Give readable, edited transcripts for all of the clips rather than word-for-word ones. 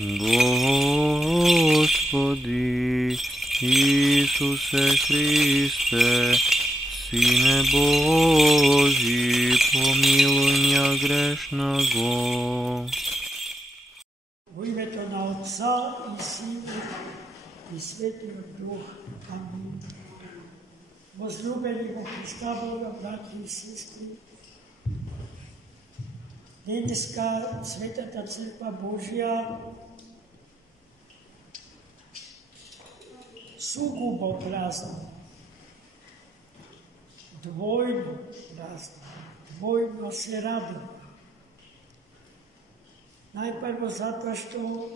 Господи Ісусе Христе, Сине Божий, помилуй меня грешного. Во името на Отца и Сина и Светия Дух. Амин. Возлюбени во Христа Бога, брати и сестри, денеска Светата Църква Божия сугубо празднува. Двойно празднува, двойно се радува. Najprvo zato što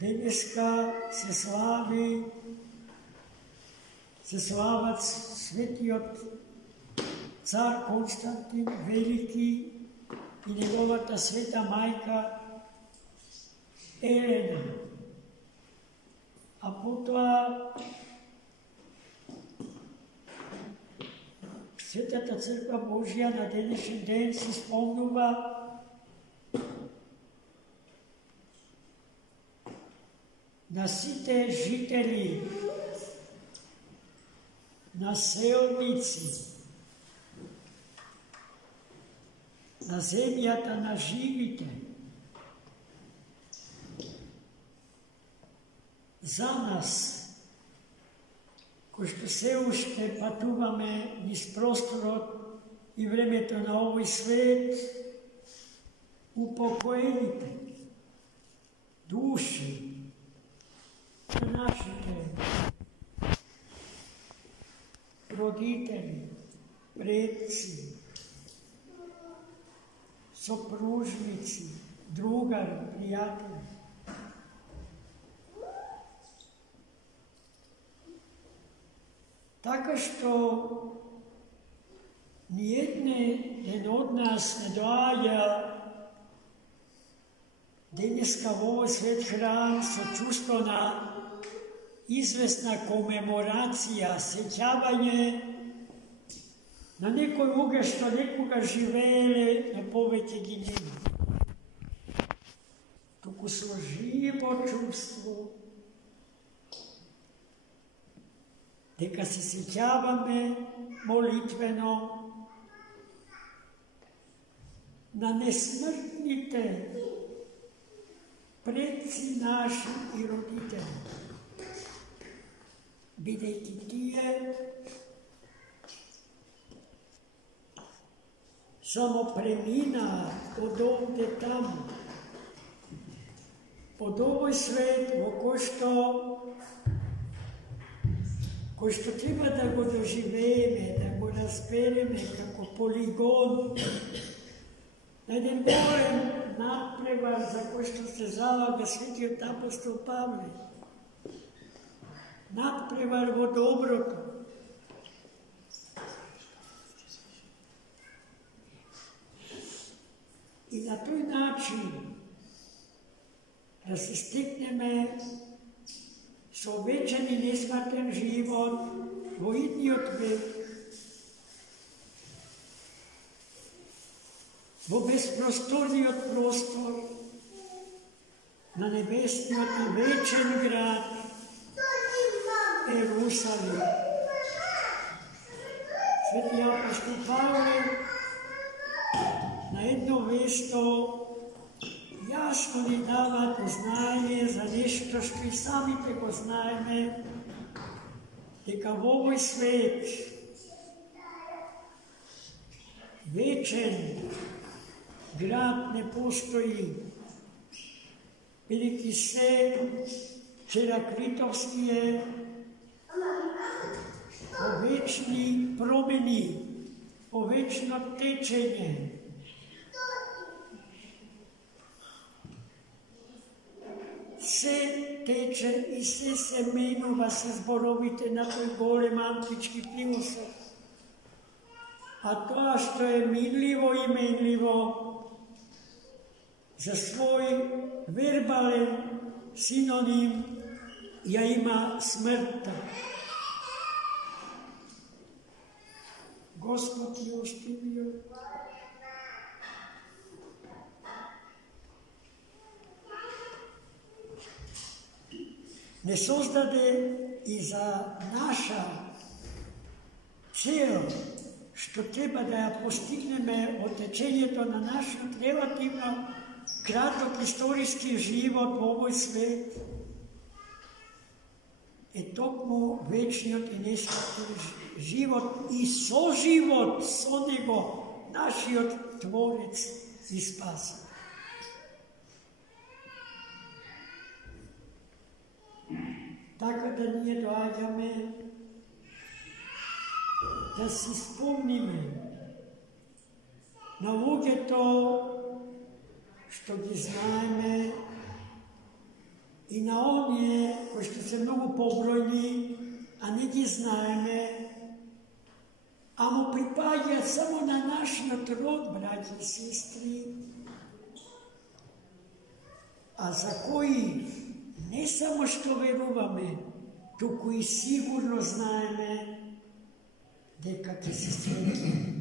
denjeska se slavac svetijot car Konstantin Veliki i njegovata sveta majka Elena. A potom Svetata Crkva Božja na današnji den se spomnuva na site žitelji, na seolnici, na zemljata, na živite, za nas, ko što se ušte patuvame niz prostorot i vremeto na ovoj svet, upokojenite duši, našite roditelji, predci, sopružnici, drugari, prijatelji. Tako što nijedne od nas ne doaja dneska v ovoj svet hram sočustvena izvesna komemoracija, sjećavanje na nekoj uge što nekoga živele na povete ginjeni. Tuku so živo čustvo, deka se sjećavame molitveno na nesmrtnite predci naši i roditelji. Бидейки тие само премина од овде таму, од овој свет во кој што треба да го доживееме, да го разбереме како полигон, на еден голем надпревар за кој што се залага светиот апостол Павле. Nadprevar во доброто. И на тој начин да се стигнеме со вечен и несмртен живот во идниот век, во безпросторниот простор на небесниот и вечен град Ерусалим. Свети апостол Павле на едно место ясно ни дава познание за нешто што и самите го знаеме, дека во овој свет вечен град не постои, бидејќи се чераквитовские повечни промени, повечно течење. Се тече и се менува се зборовите на тој голем антички философ. А тоа што е минливо и менливо за свој вербален синоним ја има смртта. Господ ја оставио не создаде и за наша цел, што треба да ја постигнеме од течењето на нашиот релативно краток историски живот во овој свет, е токму вечниот и несмртен живот и соживот со него, нашиот Творец и Спасител. Така да ние доаѓаме да си спомниме на луѓето што ги знаеме и на оние кои што се многу побројни, а не ги знаеме, а му припаѓаат само на нашиот род, браќи и сестри, а за кои не само што веруваме, туку и сигурно знаеме дека ќе се среќаме.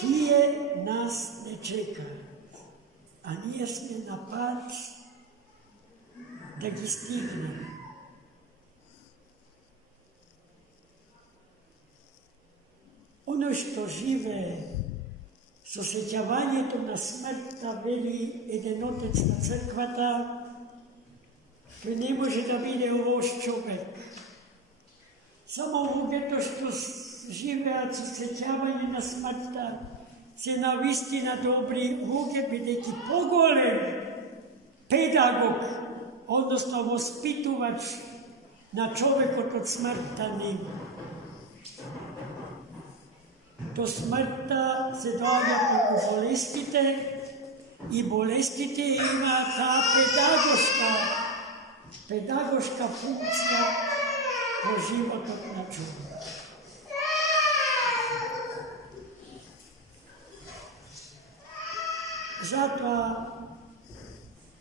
Тие нас не чекаат, а ние сме на пат да ги стигнеме. Оно што живее со сеќавањето на смртта, вели еден отец на црквата, тој не може да биде лош човек. Само луѓето што живеат со сеќавање на смртта се навистина добри луѓе, бидејќи поголем педагог, односно воспитувач на човекот од смртта нема. До смртта се доаѓа преку болестите и болестите имаат таа педагошка функција во животот на човек. Затоа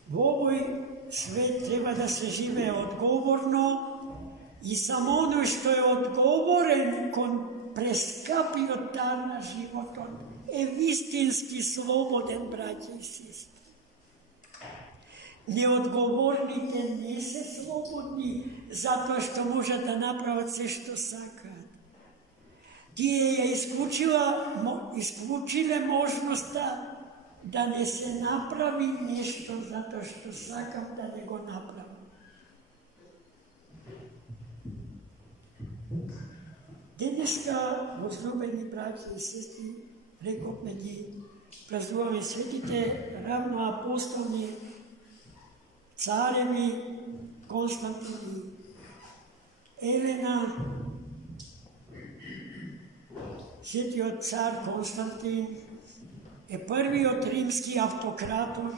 во овој свет треба да се живее одговорно и само оној што е одговорен кон прескапиот дар на животот е вистински слободен, браќи и сестри. Неодговорните не се слободни затоа што можат да направат се што сакаат. Тие ја исклучиле можноста да не се направи нешто затоа што сакам да не го направам. Денеска, возлюбени браќи и сестри, рековме ги празнуваме светите равноапостолни цареви Константин и Елена. Светиот цар Константин е првиот римски автократор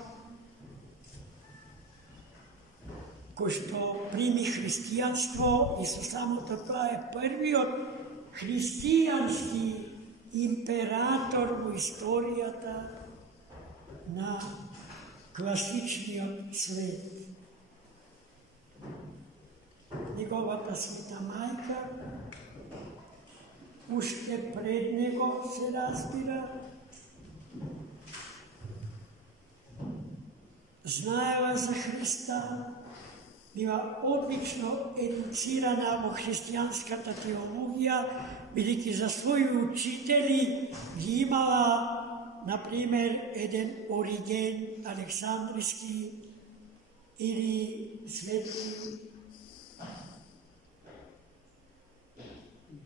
кој што прими христијанство и со самото тоа е првиот христијански император во историјата на класичниот свет. Неговата света мајка, уште пред него се разбира, знаева за Христа, била одлично едуцирана во христијанската теологија, бидејќи за своји учители ги имала, например, еден Ориген Александриски или Свети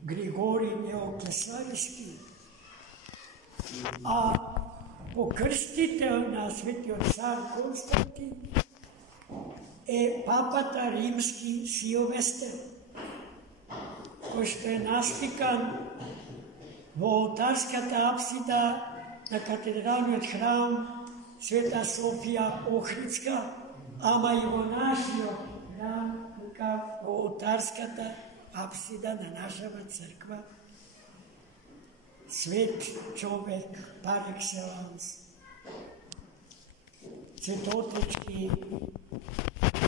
Григорий Неоклесарски, а покрстител на светиот цар Константин е папата римски Силвестер, кој што е насликан во олтарската апсида на катедралниот храм Света Софија Охридска, ама и во нашиот храм, тука во олтарската апсида на нашава црква, свет човек пар екселанс, светотечки,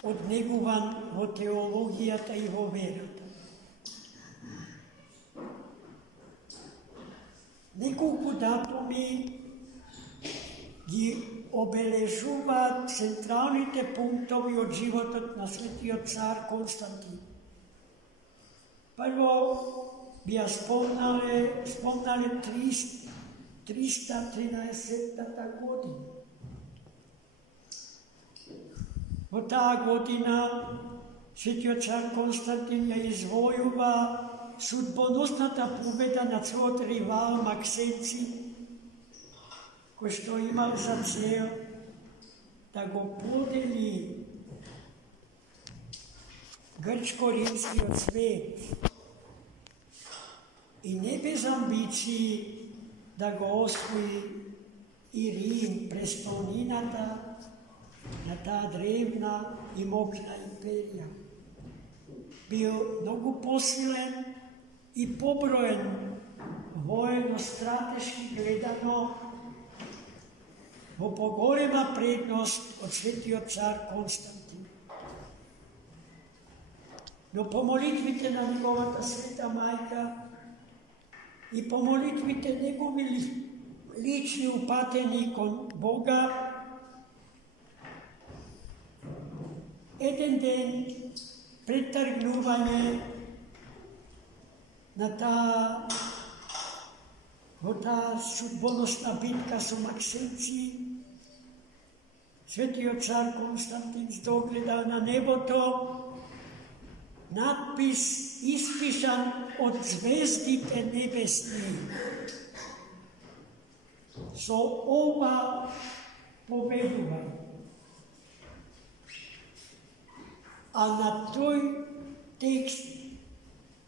однегуван во теологијата и во верата. Неколку датуми ги обележува централните пунктови од животот на светиот цар Константин. Прво би ја спомнале 313-та година. Во таа година светиот цар Константин ја извојува судбоносната победа над својот ривал Максенци, кој што имал за цел да го подели грчко-римскиот свет и не без амбиции да го освои и Рим, престолнината на таа древна и мокна империја. Бил многу посилен и поброен воено-стратешки гледано, во поголема предност од светиот цар Константин. Но по молитвите на неговата света мајка и по молитвите негови лични упатени кон Бога, еден ден пред тргнување на во таа судбоносна битка со Максенци, светиот цар Константин догледа на небото надпис испишан од звездите небесни. Со ова победувај. А на тој текст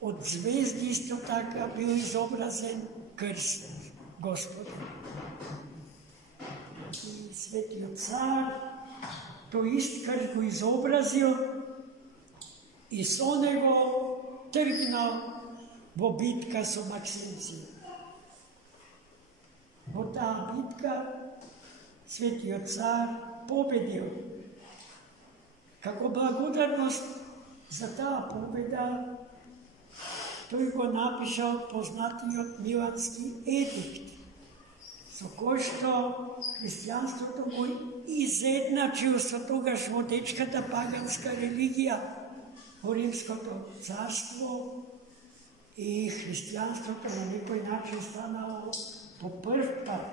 од звезди исто така бил изобразен крст Господа. И светиот цар тој ист крст го изобразил и со него тргнал во битка со Максенци. Во таа битка светиот цар победил. Како благодарност за таа победа, тој го напишал познатиот Милански едикт, со кој што христијанството го изедначил со тогаш водечката паганска религија во Римското царство и христијанството на некој начин станало по прв пат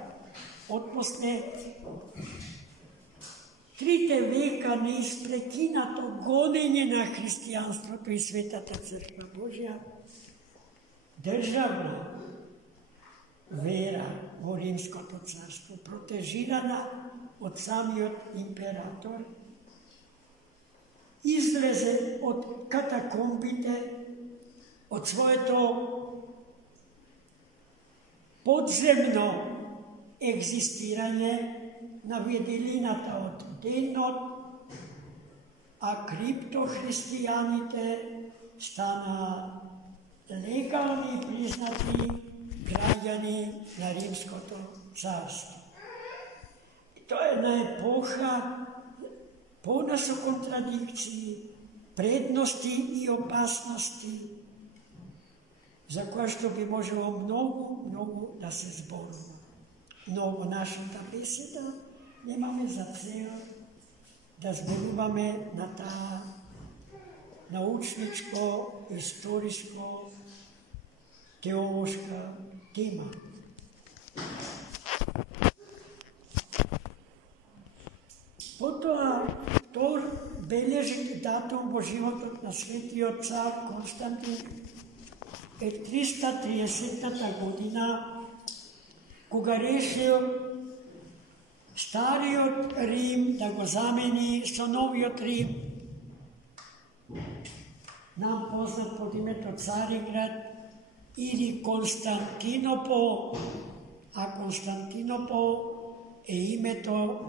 отпосле 3 века неиспрекинато гонење на христијанството и Светата Црква Божја, државна вера во Римското царство, протежирана од самиот император, излезе од катакомбите, од своето подземно екзистирање на веделината од денот, а криптохристијаните стана легални и признати граѓани на Римското царство. И тоа е една епоха полна со контрадикции, предности и опасности, за која што би можело многу да се зборува. Но во нашата беседа немаме за цел да зборуваме на таа научничко, историско, теолошка тема. Потоа, втор бележит датум во животот на светиот цар Константин е 330 година, кога решил стариот Рим да го замени со новиот Рим, нам познат под името Цариград или Константинопол, а Константинопол е името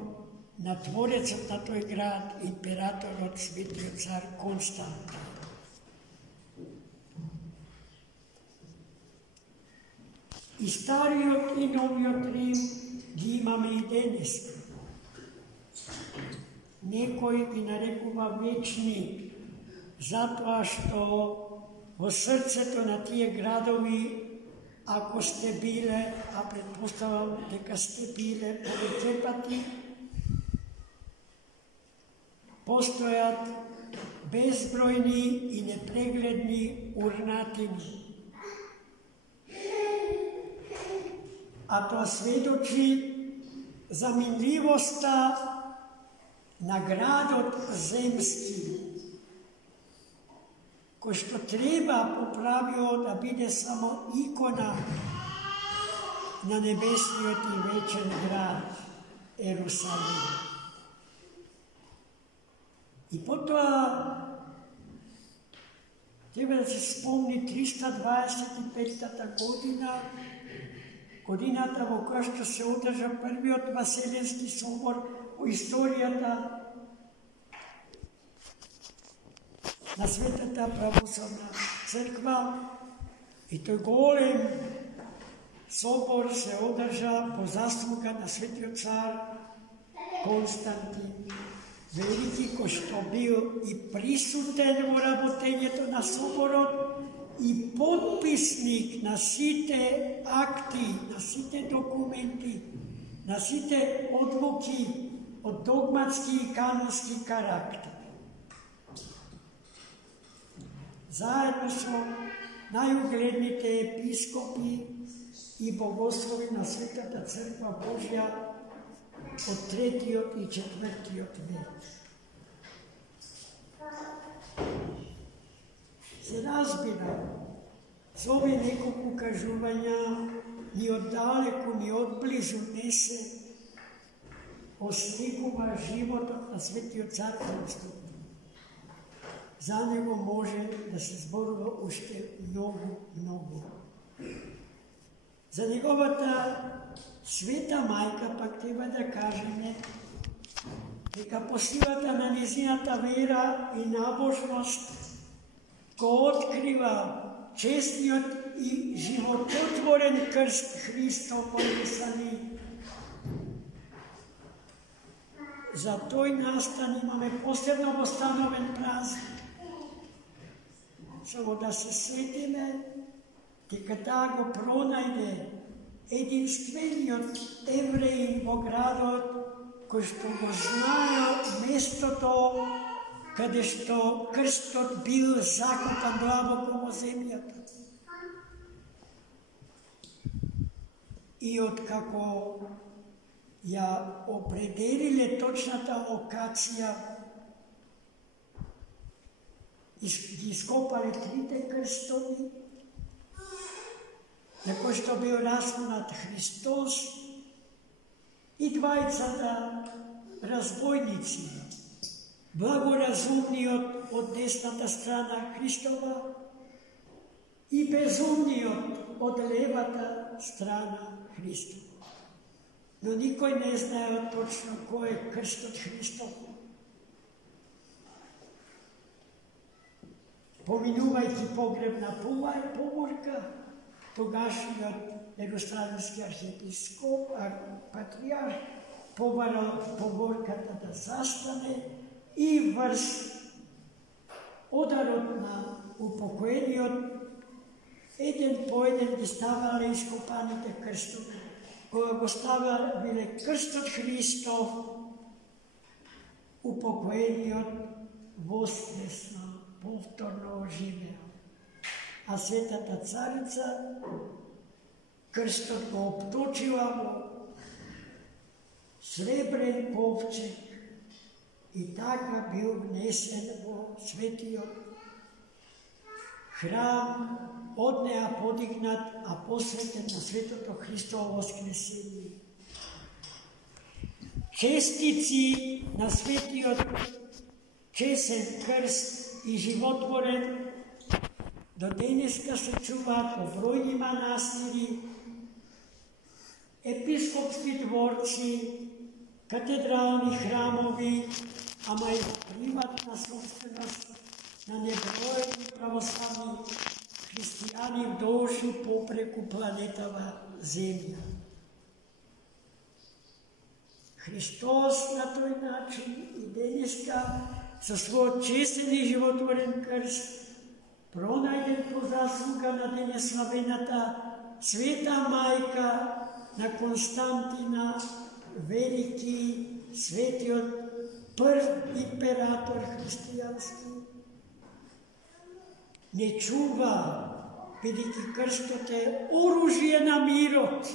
на творецот на тој град, императорот светиот цар Константин. И стариот и новиот Рим ги имаме и денес. Некој ги нарекува вечни, затоа што во срцето на тие градови, ако сте биле, а предпоставам дека сте биле повеќе пати, постоят безбройни и непрегледни урнатини. А тоа сведочи за минливоста на градот земски, кој што треба поправио да биде само икона на небесниот и вечен град Ерусалим. И потоа треба да се спомни 325-та година, годината во која што се одржа првиот Васеленски собор во историјата на Светата православна црква, и тој голем собор се одржа по заслуга на светиот цар Константин Велики, кој што бил и присутен во работењето на соборот и подписник на сите акти, на сите документи, на сите одлуки од догматски и канонски карактер. Заедно со најугледните епископи и богослови на Светата Црква Божја од 3-тиот и 4-тиот век. Се разбира, со овие неколку кажувања ни оддалеку, ни одблизу не се осликува животот на светиот цар Константин. За него може да се зборува уште многу. За неговата света мајка пак треба да кажеме дека по силата на незината вера и набожност го открива честниот и живототворен крст Христов во Ерусалим. За тој настан имаме посебно востановен празник. Само да се сетиме дека таа го пронајде единствениот евреин во градот, кој што го знаел местото каде што крстот бил закопан длабоко во земјата. И откако ја определиле точната локација, ги ископале трите крстови, на кој што бил распнат Христос и двајцата разбойници, благоразумниот од десната страна Христова и безумниот од левата страна Христова. Но никој не знае точно кој е крстот Христов. Поминувајќи погребна поборка, тогашниот Ерусалимски архиепископ, патриарх, побарал поборката да застане и врз ударот на упокоениот еден по еден ги ставале ископаните крстови. Кога го ставале крстот Христов, упокоениот воскресно, повторно оживеал. А Светата Царица крстот го обточила во сребрен ковчег и така бил внесен во светиот храм, од неа подигнат, а посветен на Светото Христово воскресение. Честици на светиот чесен крст и животворен до денеска се чуваат во бројни манастири, епископски дворци, катедрални храмови, ама и приватна собственост на небројни православни христијани вдолж и попреку планетава Земја. Христос на тој начин и денеска со својот честен и животворен крст пронајден по заслуга на денеславената света мајка на Константина Велики, светиот прв император християнски, не чува, бидејќи крстот е оружје на мирот.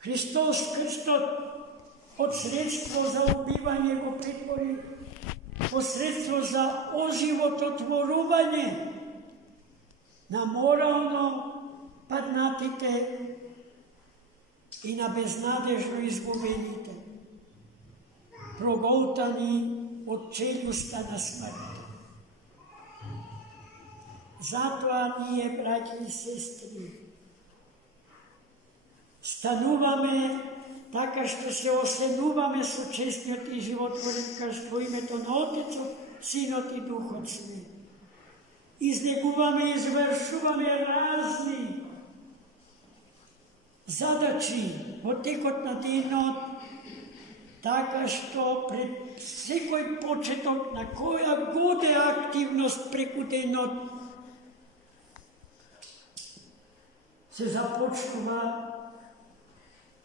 Христос крстот од средство за убивање го претвори во средство за оживототворување на морално паднатите и на безнадежно изгубените, проголтани од челюста на смрт. Затоа ние, браќи и сестри, стануваме така што се осенуваме со честниот и животворен крст во името на Отецот, Синот и Духот Свет. Излегуваме и извршуваме разни задачи во текот на денот, така што пред секој почеток на која годе активност преку денот се започнува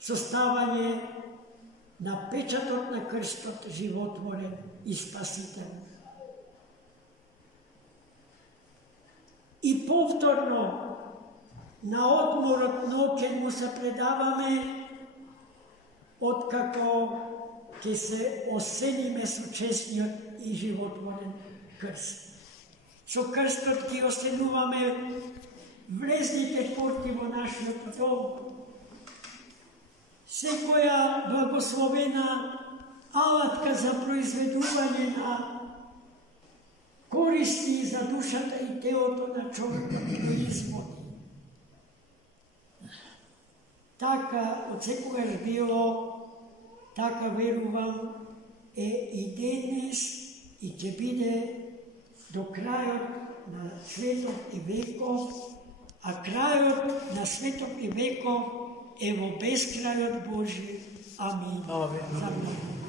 составање на печатот на крстот животворен и спасителен. И повторно на одморот ноќен му се предаваме откако ќе се осениме со честниот и животворен крст. Со крстот ќе осенуваме влезните порти во нашиот дом. Секоја благословена алатка за произведување на користи за душата и телото на човекот го изводи. Така од секогаш било, така верувам е и денес и ќе биде до крајот на светот и веков, а крајот на светот и веков е во безкрајот Божи. Амин. Амин.